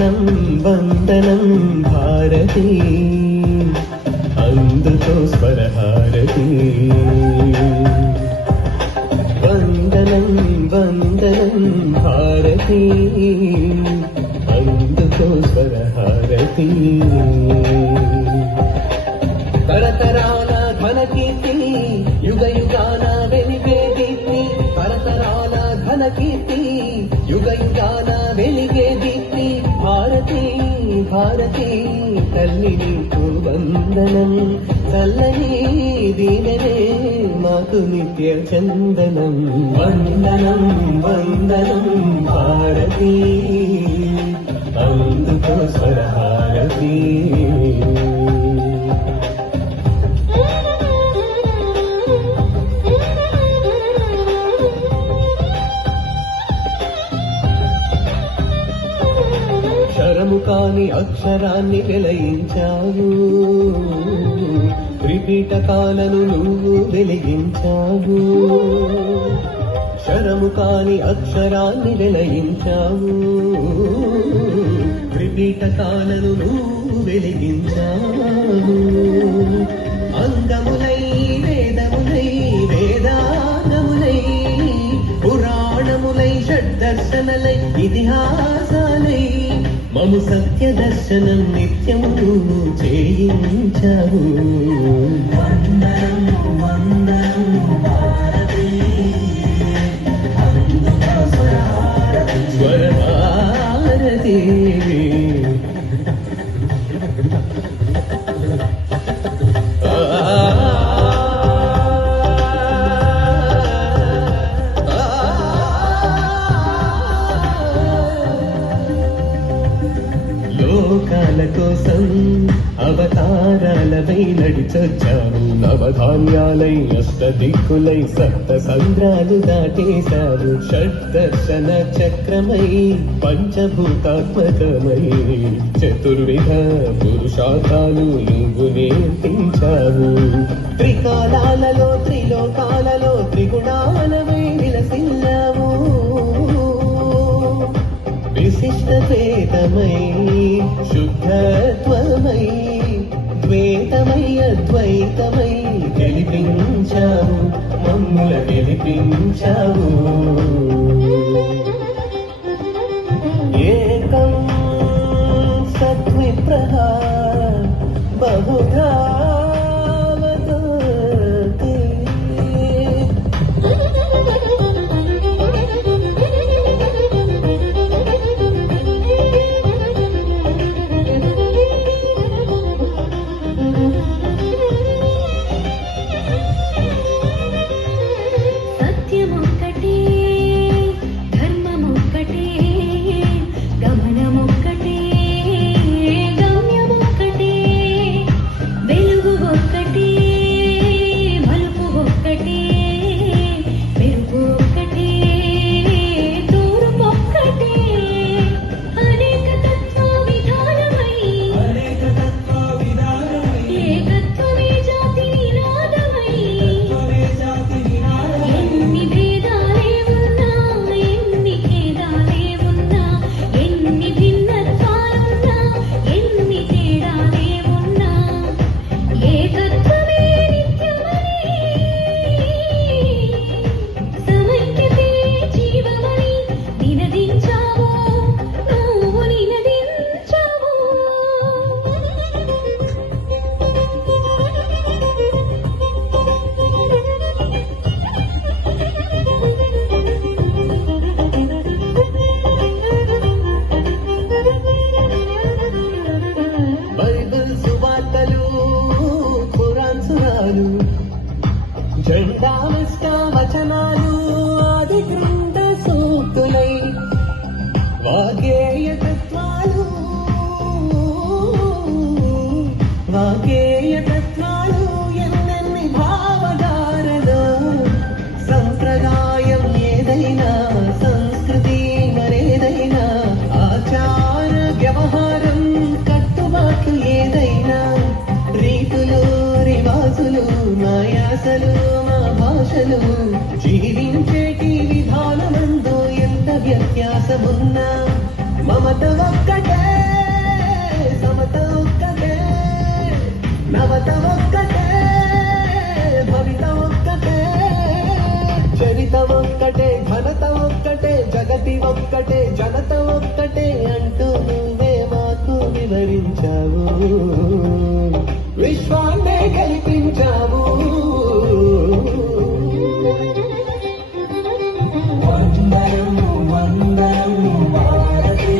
వందనం వందనం భారతి అందుతో స్వరహారతి వందనం వందనం భారతి అందుతో స్వరహారతి తరతరాల ఘనకీర్తి యుగ యుగాల వెలిగే దీప్తి తరతరాల ఘనకీర్తి యుగ యుగాల వెలిగే దీప్తి భారతి భారతి తల్లి నీకు వందనం చల్లని దీననే మాకు నిత్య చందనం వందనం వందనం భారతి అందుకో స్వరహారతి అక్షరము కాని అక్షరాన్ని వెలయించావు త్రిపీఠకాలను నువ్వు వెలిగించావు అక్షరము కాని అక్షరాన్ని వెలయించావు త్రిపీఠకాలను నువ్వు వెలిగించావు అంగములై వేదములై వేదాంగములై పురాణములై షడ్దర్శనలై ఇతిహాసాలై మము సత్య దర్శనం నిత్యం నువ్వు చేయించావు వందనం వందనం భారతి స్వరభారతి లోకాల కోసం అవతారాలపై నడిచొచ్చావు నవధాన్యాలై అష్టదిక్కులై సప్త సంద్రాలు దాటేశావు షడ్దర్శన చక్రమై పంచభూతాత్మకమై చతుర్విధ పురుషార్థాలు నువ్వు నేర్పించావు త్రికాలాలలో త్రిలోకాలలో త్రిగుణాలవై విలసిల్లావు విశిష్టభేదమై శుద్ధత్వమై ద్వైతమై అద్వైతమై గెలిపించావు మమ్ముల గెలిపించావు ఏకం సద్విప్రహ బహుధా జెండామిష్ట వచనాలు ఆది గ్రంథ సూక్తులై వాగేయ తత్వాలు ఎన్నెన్ని భావధారలో సంప్రదాయం ఏదైనా సంస్కృతి మరేదైనా ఆచార వ్యవహారం కట్టుబాట్లు ఏదైనా రీతులు రివాజులు మాయాసలు మా భాషలు జీవించేటి విధానమందు ఎంత వ్యత్యాసమున్నా మమత ఒక్కటే సమత ఒక్కటే నవత ఒక్కటే భవిత ఒక్కటే చరిత ఒక్కటే ఘనత ఒక్కటే జగతి ఒక్కటే జనత ఒక్కటే అంటూ నువ్వే మాకు వివరించావు విశ్వాన్నే కల్పించావు వందనం వందనం భారతి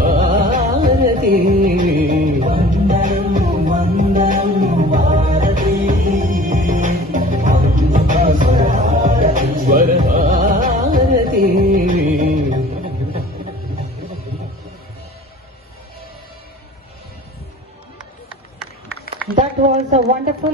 స్వరహారతి వందనం వందనం Bharati స్వరహారతి That was a wonderful